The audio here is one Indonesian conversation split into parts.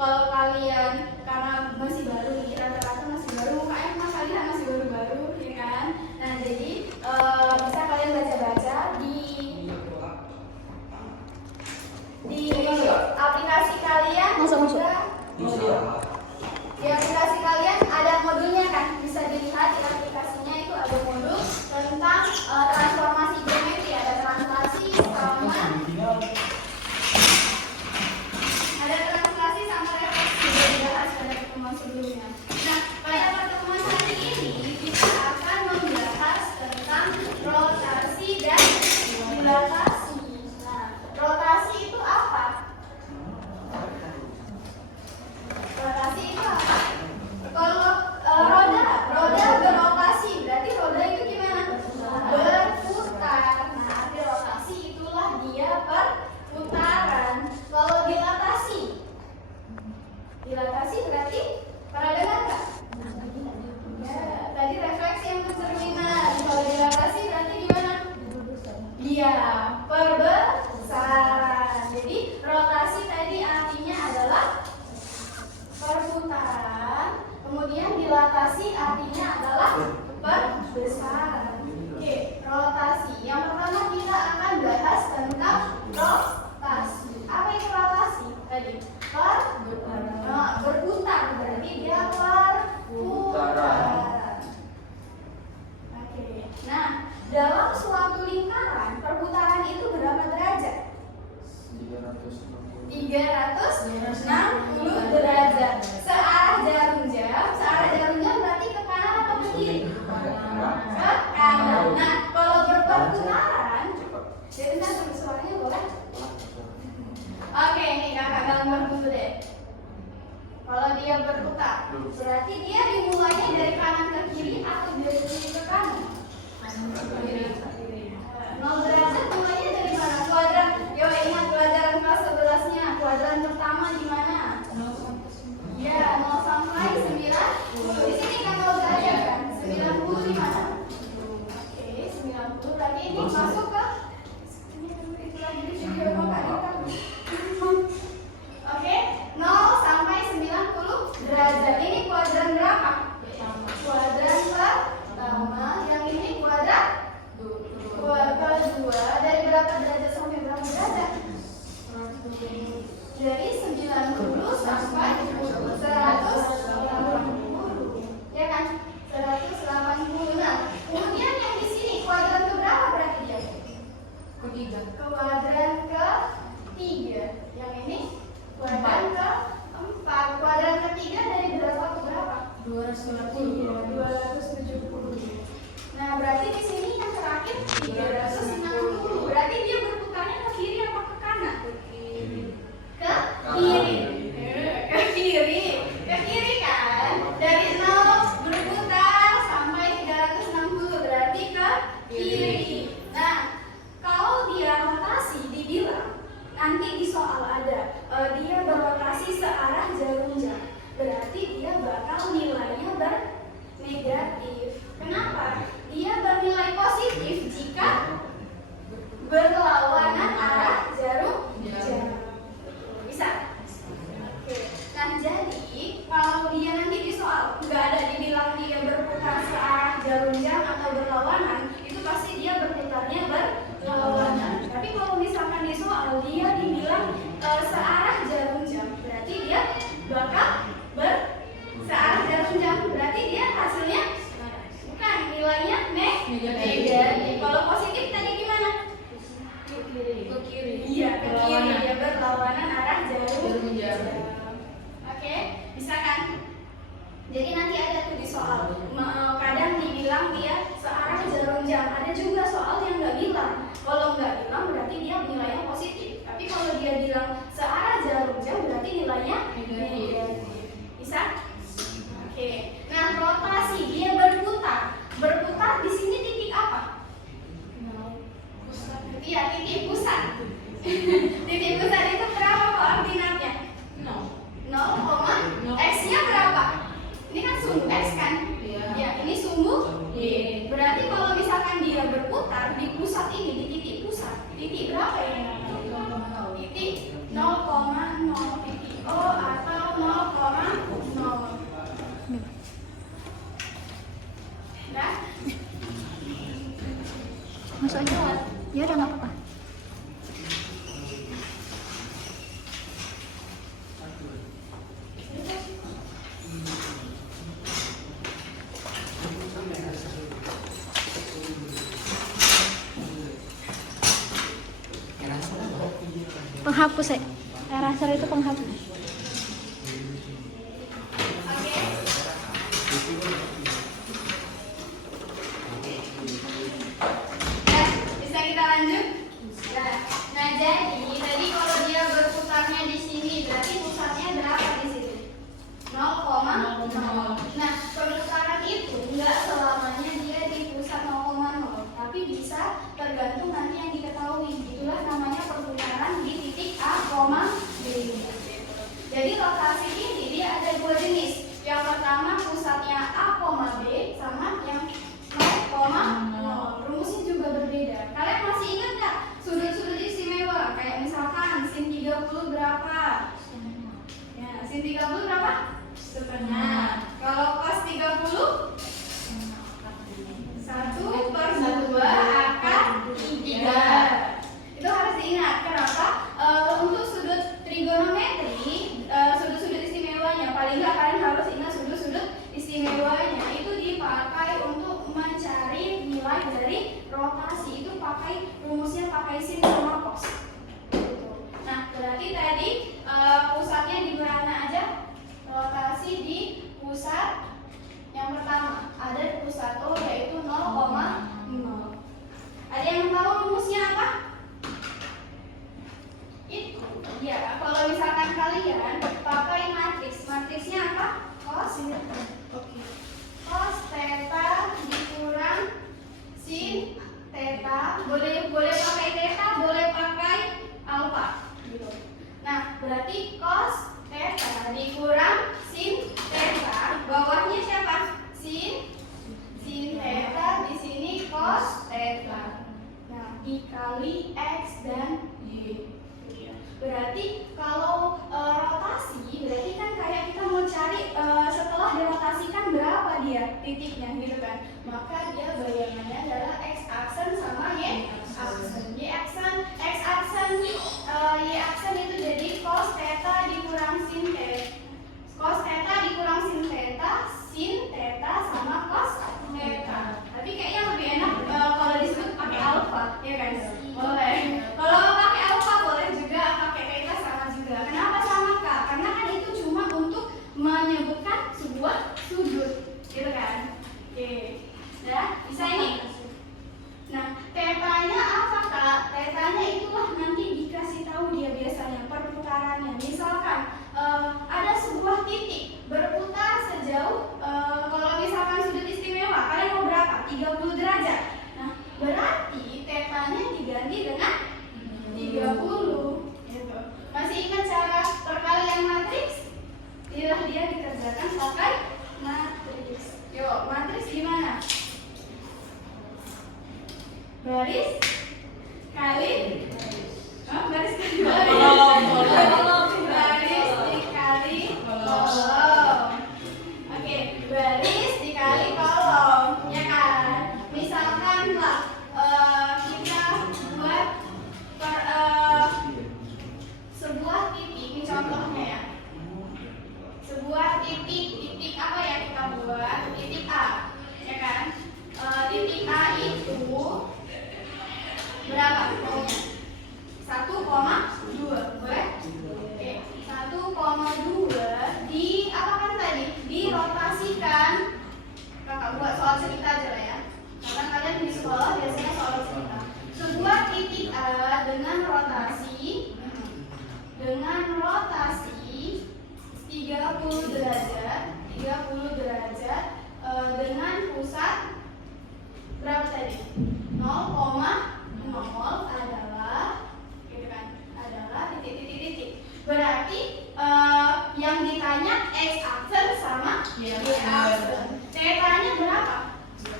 kalau kalian karena masih baru nih, rata-rata masih baru, UKM mah kalian masih baru-baru, ya kan? Nah jadi bisa kalian baca-baca di aplikasi kalian juga. Di aplikasi kalian ada modulnya kan? Bisa dilihat di aplikasinya itu ada modul tentang transformasi geometri, ada translasi sama refleksi sudah dibahas pada pertemuan sebelumnya. Nah, pada pertemuan hari ini kita akan membahas tentang rotasi dan dilatasi. Nah, rotasi itu apa? Rotasi itu apa? Kalau roda berotasi, berarti roda itu gimana? Berputar. Nah, arti rotasi itulah dia perputaran. Kalau dilatasi berarti pernah dengar nggak? Ya, tadi refleksi yang pencerminan. Kalau dilatasi berarti gimana? Dia perbesaran. Jadi rotasi tadi artinya adalah perputaran, kemudian dilatasi artinya adalah perbesaran. Oke, rotasi. Yang pertama kita akan bahas tentang rotasi. Apa itu rotasi? Tadi berputar, berarti dia perputaran. Oke. Nah, dalam suatu lingkaran, perputaran itu berapa derajat? 360 derajat. Searah jarum jam berarti ke kanan atau ke kiri? Ke kanan. Nah, kalau berperputaran, jadi nanti suaranya boleh? Oke, ini kakak gambar dulu deh. Kalau dia berputar, berarti dia dimulainya dari kanan ke kiri atau dari kiri ke kanan? Kiri. 0 derajat mulainya dari mana? Kuadran. Yo, ingat pelajaran kelas 11-nya. Kuadran pertama di mana? Ya, 0 sampai 9. Di sini kan 0 derajat kan? 90 di mana? Oke, 90 berarti ini masuk ke itu lagi di video Oke, 0 sampai 90 derajat. Ini kuadran berapa? Kuadran pertama. Yang ini kuadran kedua. Dari berapa derajat sampai berapa derajat? Dari 90 sampai 180. Ya kan? 180. Nah, kemudian yang di sini kuadran keberapa berarti dia? Ketiga. Kuadran ketiga. Yang ini kuadran keempat. Kuadran ketiga dari berapa ke berapa? 270. 270. Nah, berarti di sini yang terakhir 360. Berarti dia berputarnya ke kiri apa ke kanan? Ke kiri. Ke kiri kan? Dari 0 berputar sampai 360 berarti ke kiri. Nah, kalau dia rotasi dibilang nanti di soal ada dia berrotasi searah jarum jam. Berarti dia bakal nilainya bernegatif. Kenapa? Dia bernilai positif jika berlawanan arah jarum jam. Bisa? Oke. Nah, jadi kalau dia nanti di soal nggak ada dibilang dia berputar searah jarum jam atau berlawanan, itu pasti dia berputarnya berlawanan. Tapi kalau misalkan di soal dia dibilang searah jarum jam, berarti dia bakal searah jarum jam. Berarti dia hasilnya bukan nilainya negatif. Kalau positif tadi gimana? Masuk aja. Ya udah nggak apa-apa. Penghapus ya. Eraser itu penghapus. Bisa kita lanjut? Nah, jadi tadi kalau dia berputarnya di sini, berarti pusatnya berapa di sini? 0,0. Nah, perputaran itu nggak selamanya dia di pusat 0,0, tapi bisa tergantung nanti yang diketahui. Itulah namanya perputaran di titik A, B. Jadi rotasi ini dia ada dua jenis. Yang pertama pusatnya A, B sama yang 0,0. Rumusnya juga berbeda. Kalian masih ingat nggak sudut-sudut istimewa? Kayak misalkan sin 30 berapa? Ya, sin 30 berapa? Setengah. Kalau cos 30? 1/2 akar 3. Itu harus diingat. Kenapa? Untuk sudut trigonometri, sudut-sudut istimewanya, paling nggak kalian harus ingat sudut-sudut istimewanya. Itu dipakai untuk mencari nilai dari rotasi. Itu pakai rumusnya pakai sin sama cos. Nah, berarti tadi pusatnya di mana aja? Rotasi di pusat yang pertama ada di pusat O, yaitu 0,0. Ada yang tahu rumusnya apa? Itu ya, kalau misalkan kalian pakai matriksnya apa? Cos theta dikurang sin theta. Boleh pakai theta, boleh pakai alpha gitu. Nah, berarti cos theta dikurang sin theta, bawahnya siapa? Sin theta, di sini cos theta. Nah, dikali x dan y. Berarti kalau rotasi, berarti kan kayak kita mau cari setelah dirotasikan berapa dia titiknya gitu kan. Maka dia bayangannya adalah x aksen sama y aksen. Y aksen itu jadi cos theta dikurang sin theta. Cos theta dikurang sin theta sama cos theta. Tapi kayaknya lebih enak kalau disebut pakai alpha, ya kan? Boleh. Kalau pakai alpha boleh juga, pakai theta sama juga. Kenapa sama Kak? Karena kan itu cuma untuk menyebutkan sebuah sudut, gitu kan? Oke. Ya, bisa ini? Nah, tetanya apa Kak? Tetanya itulah nanti dikasih tahu dia biasanya perputarannya. Misalkan ada sebuah titik berputar sejauh kalau misalkan sudut istimewa, kalian mau berapa? 30 derajat. Nah, berarti tetanya diganti dengan 30 gitu. Masih ingat cara perkalian matriks? Dia dikerjakan pakai matriks. Yuk, matriks gimana? Baris kali baris kali baris dikali kolom. Oke, baris dikali kolom, ya kan? Misalkan lah kita buat sebuah titik, ini contohnya ya. Sebuah titik apa yang kita buat? Titik A, ya kan? Titik A itu berapa pokoknya? 1,2, boleh? Oke, 1,2 di apa kan tadi? Dirotasikan. Kakak buat soal cerita aja lah ya. Karena kalian di sekolah biasanya soal cerita. Sebuah titik A dengan rotasi 30 derajat dengan pusat berapa tadi? 0,0 adalah titik. Berarti yang ditanya x aksen sama y aksen. Tetanya berapa?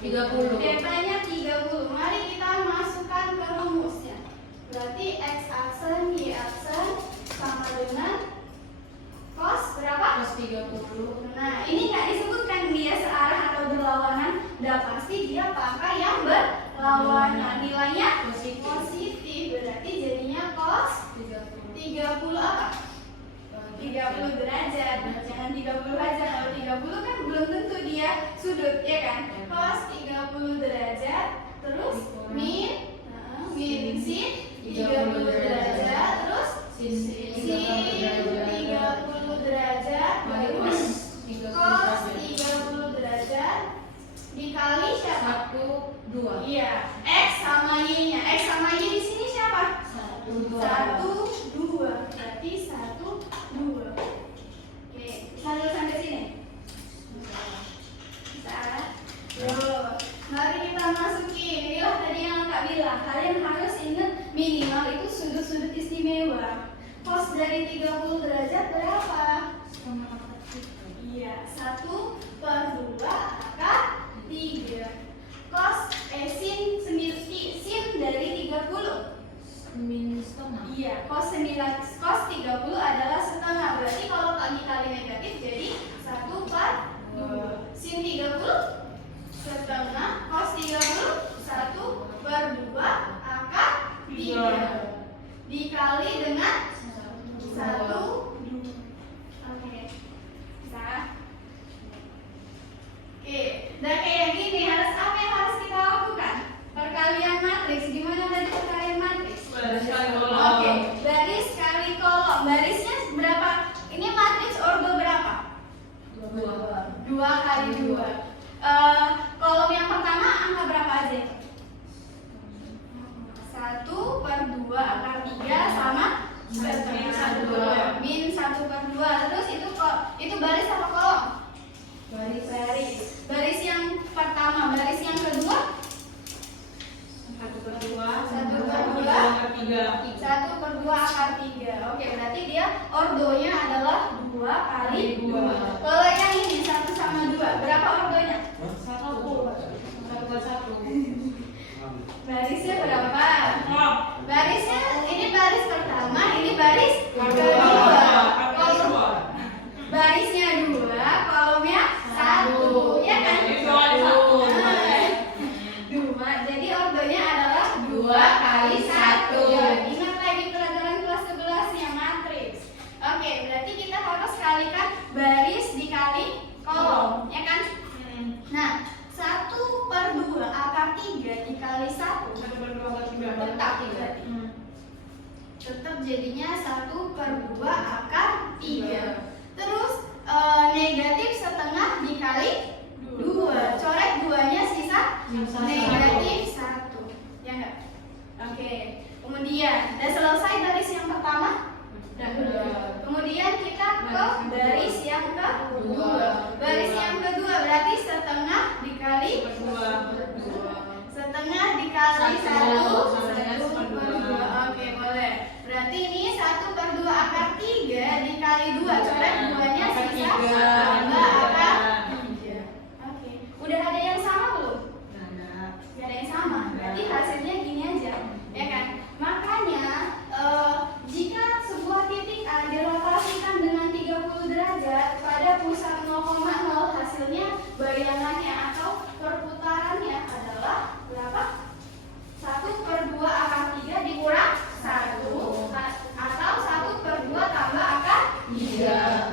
30. Tetanya 30. Mari kita masukkan ke rumusnya. Berarti x aksen y aksen sama dengan cos berapa? Cos 30. Nah, ini nggak disebutkan dia searah atau berlawanan. Udah pasti dia pakai yang berlawanan. lawannya nilainya positif, berarti jadinya cos 30 apa? 30 derajat. Jangan 30 aja, kalau 30 kan belum tentu dia sudut, ya kan? Cos 30 derajat, terus min sin 30 derajat, terus sin 30 derajat, terus cos 30 derajat dikali siapa? 2. Iya, X sama Y-nya. X sama Y di sini siapa? 1, 2. Berarti 1, 2. Oke, bisa dulu sampai sini? Bisa. Yuk, mari kita masukin. Inilah tadi yang Kak bilang. Kalian harus ingat minimal itu sudut-sudut istimewa. Cos dari 30 derajat berapa? Iya, 1/2 akar 3. Cos sin dari 30. Min setengah. Iya, cos 30 adalah setengah. Berarti kalau dikali negatif jadi 1/2. Sin 30 setengah, cos 30 1/2 akar 3 dikali dengan 1. Oke. Bisa. Oke, dan kayak gini apa yang harus kita lakukan? Perkalian matriks. Gimana tadi perkalian matriks? Baris kali kolom. Oke, baris kali kolom. Barisnya berapa? Ini matriks ordo berapa? 2 kali 2. Kolom yang pertama angka berapa aja? 1/2 akar 3 sama setengah. Min 1/2. Terus itu baris apa kolom? Baris. Baris yang pertama, baris yang kedua 1/2 akar 3. Oke, berarti dia ordonya adalah 2 kali 2. Kalau yang ini 1 sama 2, berapa ordonya? 1/1. Barisnya berapa? Barisnya ini baris pertama, ini baris kedua. Barisnya 2, kolomnya 1, ya kan? 2. Jadi ordonya adalah 2 kali 1. Ingat lagi pelajaran kelas 11-nya matriks. Oke, berarti kita harus kalikan baris dikali kolom, ya kan? Nah, 1/2 akar 3 dikali 1 tetap jadinya 1/2 akar 3. Terus negatif setengah dikali 2. Coret 2-nya sisa negatif 1. Ya enggak? Oke. Kemudian udah selesai baris yang pertama? Kemudian kita ke baris yang kedua. Baris yang kedua berarti setengah dikali 2. Setengah dikali 1 1/2. Oke, boleh. Berarti ini 1/2 akar 3 dikali 2. Coret 2-nya sisa 2 akar 3. Oke. Udah ada yang sama belum? Gak ada yang sama. Berarti hasilnya gini aja, ya kan? Makanya jika sebuah titik A dirotasikan dengan 30 derajat pada pusat 0,0, hasilnya bayangannya atau perputarannya adalah berapa? 1/2 akar 3 dikurang 1 atau 1/2 tambah akar 3.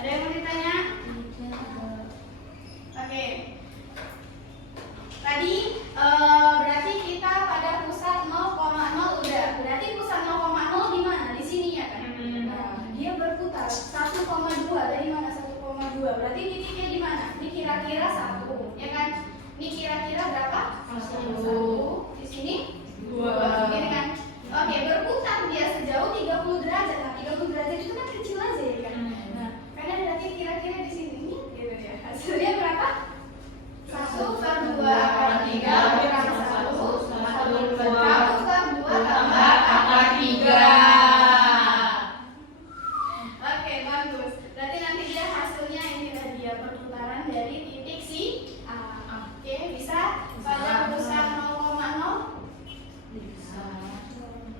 Ada yang mau ditanya? Oke. Tadi berarti kita pada pusat 0,0 udah. Berarti pusat 0,0 di mana? Di sini ya kan? Nah, dia berputar 1,2. Dari mana 1,2? Berarti titiknya di mana? Ini kira-kira 1, ya kan? Ini kira-kira berapa? 1. Di sini 2. Gini kan? Oke, berputar dia sejauh 30 derajat. Nah, 30 derajat itu kan kecil aja ya kan? Nah, karena berarti kira-kira di sini gitu ya. Hasilnya berapa? 1/2 akar 3 kurang 1/2 tambah akar 3. Oke, bagus. Berarti nanti dia hasilnya ini dia perputaran dari titik si A. Oke, bisa pada pusat 0,0? Bisa.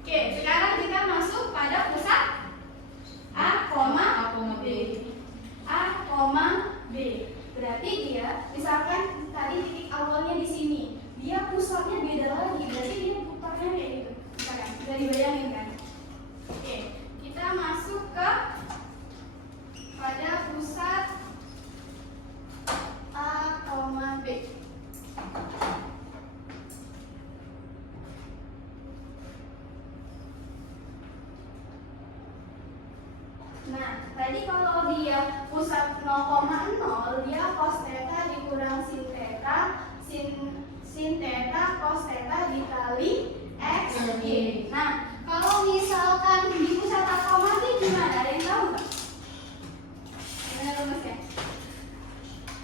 Oke, sekarang kita masuk pada pusat A. tadi kalau dia pusat 0,0, dia cos theta dikurang sin theta, sin theta cos theta dikali x y. Nah, kalau misalkan di pusat A, B gimana? Ada yang tahu nggak? Gimana rumusnya?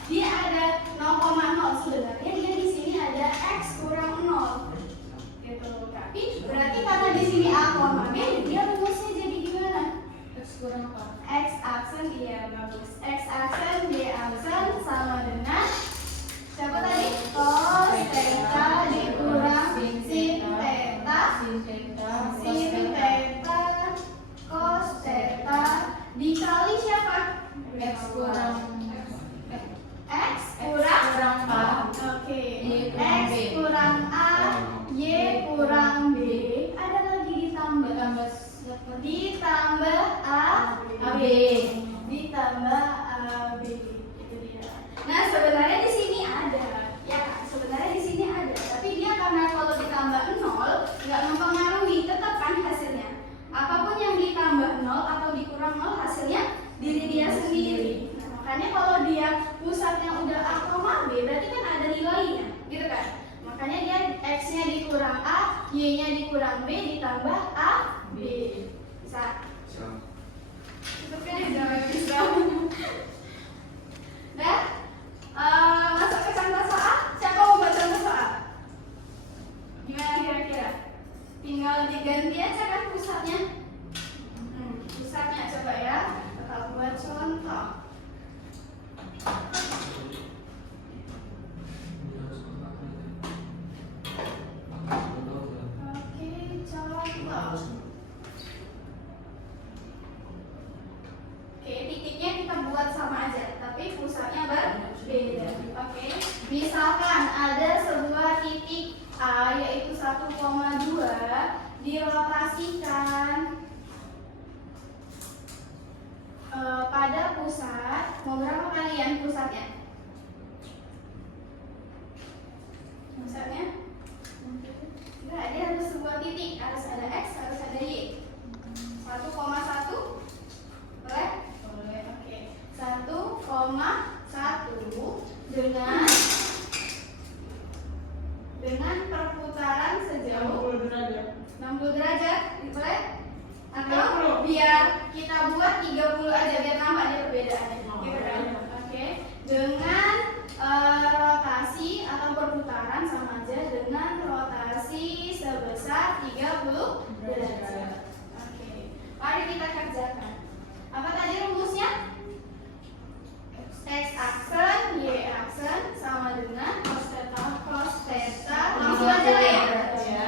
Dia ada 0,0 sebenarnya, dia di sini ada x kurang 0 gitu. Tapi berarti karena di sini A, B, dia rumusnya jadi gimana? X kurang apa? X aksen, iya bagus. X aksen Y aksen sama dengan siapa tadi? Cos theta dikurang sin theta cos theta dikali siapa? X kurang X kurang A. Oke. Y kurang X B. kurang A, Y kurang B. Ada lagi ditambah. Ditambah AB. Ditambah AB. Itu dia. Nah, sebenarnya di sini ada. Ya, sebenarnya di sini ada. Tapi dia karena kalau ditambah 0 nggak mempengaruhi, tetap kan hasilnya. Apapun yang ditambah 0 atau dikurang 0 hasilnya diri dia sendiri. Nah, makanya kalau dia pusatnya udah A, B, berarti kan ada nilainya, gitu kan? Makanya dia X-nya dikurang A, Y-nya dikurang B, ditambah A, B. Bisa? Itu kan yang jawab bisa. Nah, masuk ke contoh soal. Siapa mau buat contoh soal? Gimana kira-kira? Tinggal diganti aja kan pusatnya. Pusatnya coba ya. Kita buat contoh. Oke, contoh. Oke, titiknya kita buat sama aja, tapi pusatnya berbeda. Oke, misalkan ada sebuah titik A yaitu 1,2 dirotasikan pada pusat. Mau berapa kalian pusatnya? Pusatnya? Enggak, dia harus sebuah titik, harus ada X, harus ada Y. 1,1 boleh? Boleh, oke. 1,1 dengan perputaran sejauh 60 derajat, boleh? Atau biar kita buat 30 aja biar nampak dia perbedaannya. Gitu kan? Oke. Dengan rotasi atau perputaran sama aja dengan rotasi sebesar 30 derajat. Oke. Mari kita kerjakan. Apa tadi rumusnya? X aksen, Y aksen sama dengan cos theta. Langsung aja lah ya.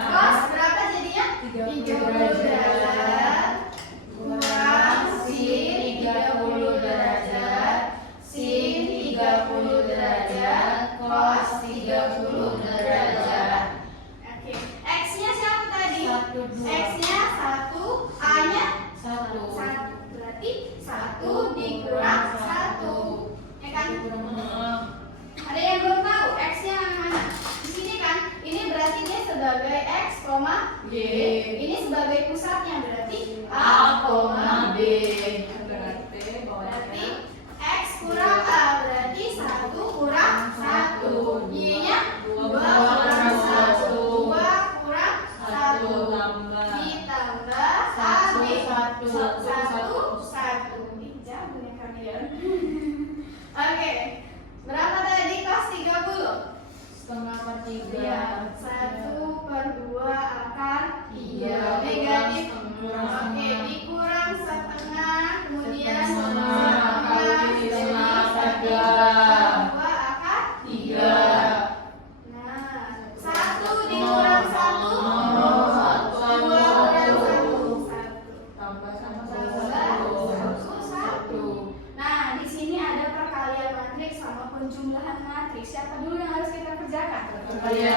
Cos berapa jadinya? 30 derajat kurang sin 30 derajat sin 30 derajat cos 30 derajat. Oke. X-nya siapa tadi? X-nya 1, A-nya 1. Berarti 1 dikurang 1. Ya kan? Ada yang belum tahu X-nya mana? Di sini kan? Ini berarti dia sebagai X, Y. Ini sebagai pusatnya berarti A, B. Berarti X kurang A berarti 1 kurang 1. Y-nya 2 kurang 1. 2 kurang 1. Ditambah AB 1. Jauh nih kalian. Oke. Berapa tadi cos 30? Setengah per 3. Ya, 1/2 akar 3 negatif. Oke, dikurang setengah, kemudian setengah jadi 2 akar 3. Nah, 1 dikurang 1 2 kurang 1 Tambah sama 1. Nah, di sini ada perkalian matriks sama penjumlahan matriks. Siapa dulu yang harus kita kerjakan? Perkalian